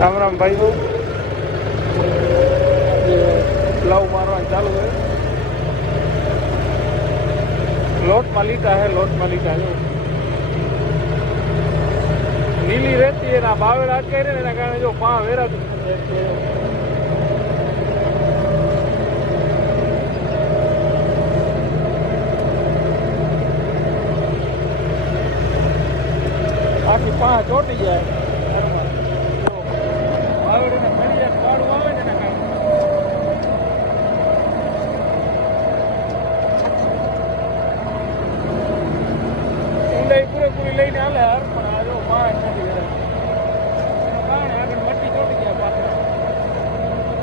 રામ રામ ભાઈઓ, લવ મારવાનું ચાલુ है। लोट मालिका है, लोट मालिका है। नीली रहती है ना बावेड़ा करे ना कारण जो पाँ वेरा आखी पाँ ચોટી જાય બાવેડે ને ફળિયા કાળું આવે ને એના કારણે ઊંડાઈ પૂરેપૂરી લઈને હાલે હાર પણ આ જો પાँ નથી કારણ આગળ મટ્ટી ચોટી ગયા પાછળ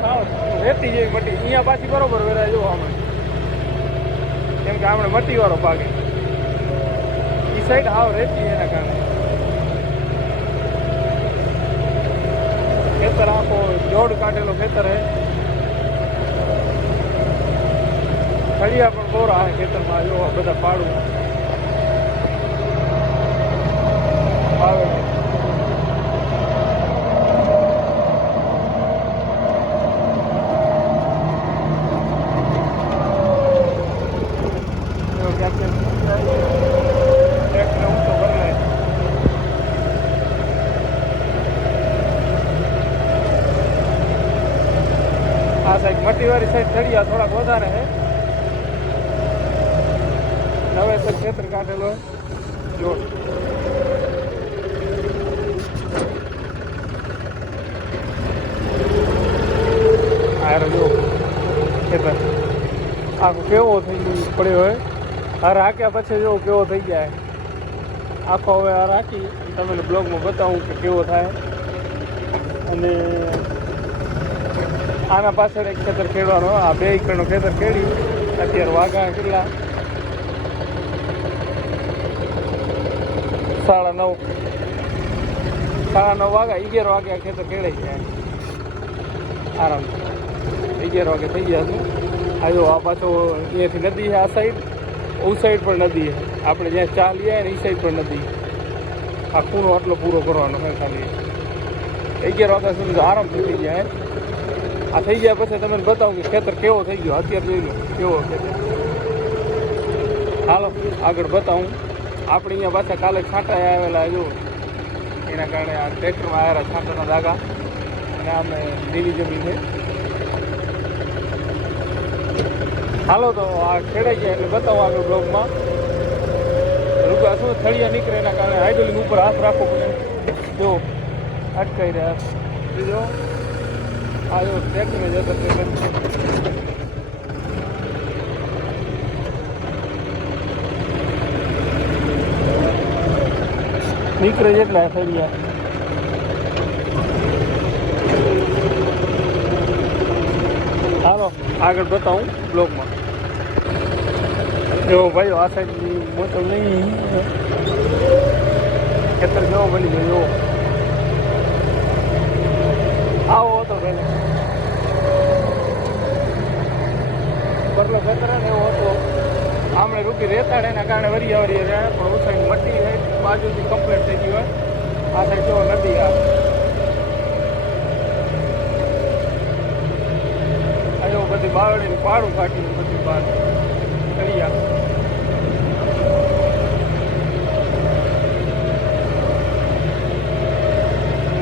સાવ રેતી જેવી મટ્ટી અહીંયા પાછી બરોબર વેરાય જો આમાં કેમ કે આપણે મટ્ટી વાળો પાકે એ સાઈડ હાવ રેતી એના કારણે खेतर आखो जोड़ काटेलो खेतर है। खड़िया पण बोरा है खेतर में जो बधा पाड़ू आवे मट्टी वाली साइड थड़िया थोड़ा वधारे है। नवे से क्षेत्र काटेलो है जोड़ जो खेतर आखो केवो थई पड़्यो है। आ राख्या पछी जो केवो थई जाय आखो हवे आ राखी तमने ब्लॉग में बताऊं कि केवो थाय। अने आना पाछळ एक खेतर खेडવાનો आ 2 એકરનો ખેતર ખેડી અત્યારે વાગા કેટલા 9:30 વાગા 11 વાગે આ ખેતર ખેડાઈ જાય આરામ 11 વાગે થઈ ગયા છે। આ જો આ પાછો અહીંયાથી નદી છે આ સાઈડ ઉસ સાઈડ પણ નદી છે આપણે જ્યાં ચા લઈએ ને એ સાઈડ પણ નદી આ ખૂણો આટલો પૂરો કરવાનો છે ખાલી 11 વાગ્યા સુધી આરામથી થઈ જાય। आ थी जाए पछी तमने बताऊँ कि खेतर केवो थई गयो अत्यारे जोई लो केवो खेतर। हालो आगळ बताऊँ आपणे अहींया पाछा काले छांटा आवेला जो एना कारणे आ ट्रेक्टर में आवेला छांटाना दागा अने आमे नीली जमीन है। हालो तो आ खेडाई जाए एटले बताऊँ आगळ ब्लॉग में रुपया शू थड़िया निकळे एना कारणे हाइड्रोलिक ऊपर हाथ राखવો પડે जो अटकाई रह्या जो आयो ट्रैक्टर में जाता ट्रैक्टर निकले जेटला फरिया हालो आगे बताऊँ ब्लॉग में जो भाई आ साइड मौसम नहीं खेतर जो बनी गयो आओ तो पहले परलो खेतर है वो तो आमने रूपी रेता है कारण वरिया वरिया जाए पर उस साइड मट्टी है बाजू थी कम्प्लीट थी गई है आ साइड जो नदी आ आयो बधी बावड़ी पाड़ू काटी बधी बार करिया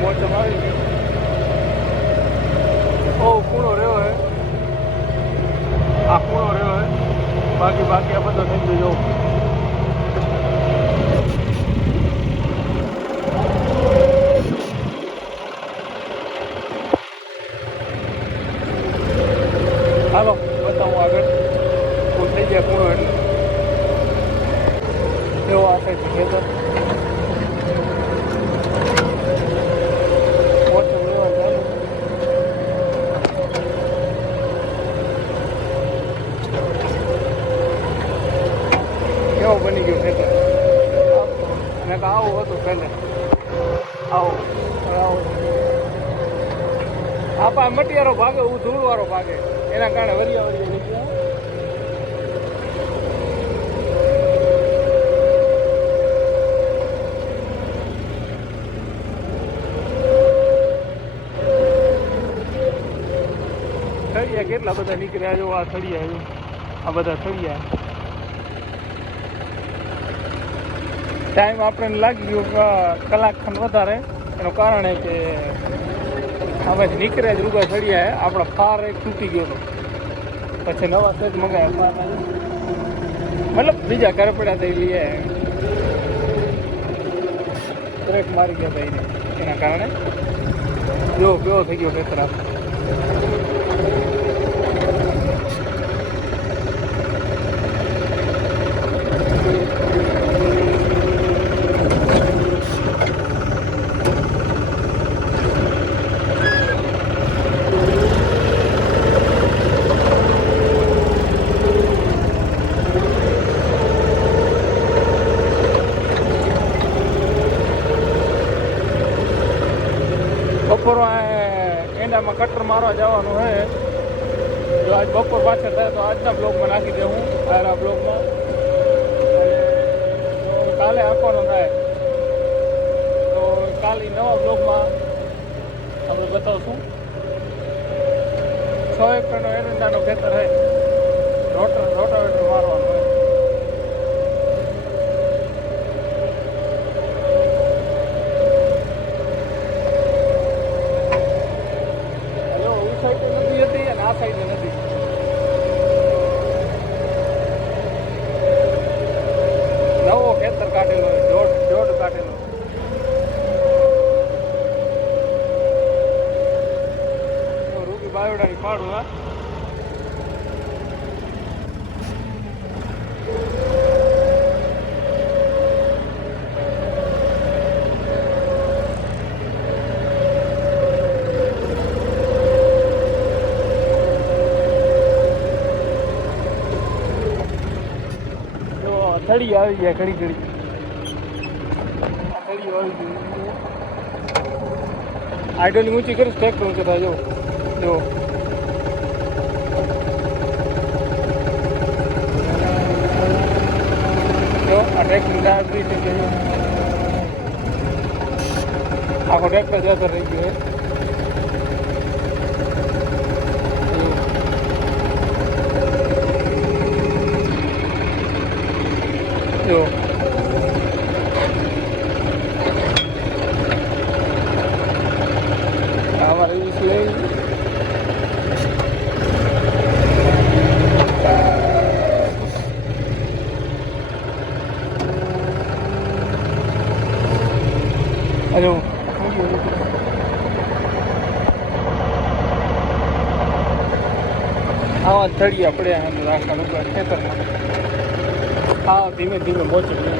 मौसम आई गई ओ कूड़ो रह्यो है आ कूड़ो रह्यो है बाकी आ बधो थई गयो। हालो बताऊँ आगे फूल थी गया कूड़ो एटले एवो आ साइड खेतर बनी गयो खेतर અને આવું હતું પહેલે આવો આપા મટિયારો ભાગે ધૂળ વાળો ભાગે એના કારણે વરિયા વરિયા થઈ ગયા। થળિયા કેટલા બધા નીકળ્યા. જો આ થળિયા, જો આ બધા થળિયા. ટાઈમ આપણને લાગી ગયો કલાક ખંડ વધારે. એનું કારણ એ કે આમાંથી નીકળ્યા જ રૂગા થળિયા. આપણા ફાર એક તૂટી ગયો હતો, પછી નવા સેજ મંગાવ્યા ફાર. મતલબ બીજા ઘરે પડ્યા હતા એ લઈ બ્રેક મારી ગયા હતા એને, એના કારણે જો કેવો થઈ ગયો ખેતર. બપોર એંડામાં કટર મારવા જવાનું છે. જો આજ બપોર પાછળ થાય તો આજના બ્લોગમાં નાખી દે હું આ બ્લોગમાં. કાલે આપવાનો થાય તો કાલે નવા બ્લોગમાં આપણે બતાવશું. 6 એકરનો એરંડાનો ખેતર છે. રોટાવેટર મારવાનું હોય. આ સાઈડ નથી. નવો ખેતર કાઢેલો, દોઢ કાઢેલો. રૂબી બાયોડાની પાડું. હા, થળી આવી ગયા ઘડી થળી આવી ગઈ. આઈડોલી ઊંચી કરીશ ટ્રેક્ટર ઊંચો થાય. જો આ ટ્રેક્ટર ડાબી છે કે આખો ટ્રેક્ટર જતો રહી ગયો. જો અમારે લઈ હલો આવા થળિયા પડ્યા રાખવાનું ખેતરમાં. હા, ધીમે ધીમે પહોંચી ગયું.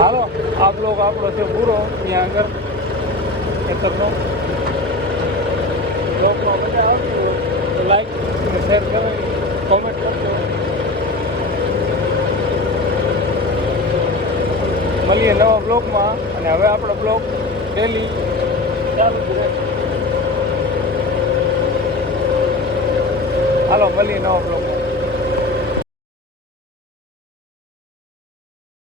હાલો, આ બ્લોગ આપણો છે પૂરો. ત્યાં આગળ ખેતરનો બ્લોગમાં મજા આવતી હોય તો લાઈક અને શેર કરો, કોમેન્ટ કરજો. મળીએ નવા બ્લોગમાં. અને હવે આપણો બ્લોગ ડેલી ચાલુ જ રહે. હાલો, મળીએ નવા બ્લોગમાં.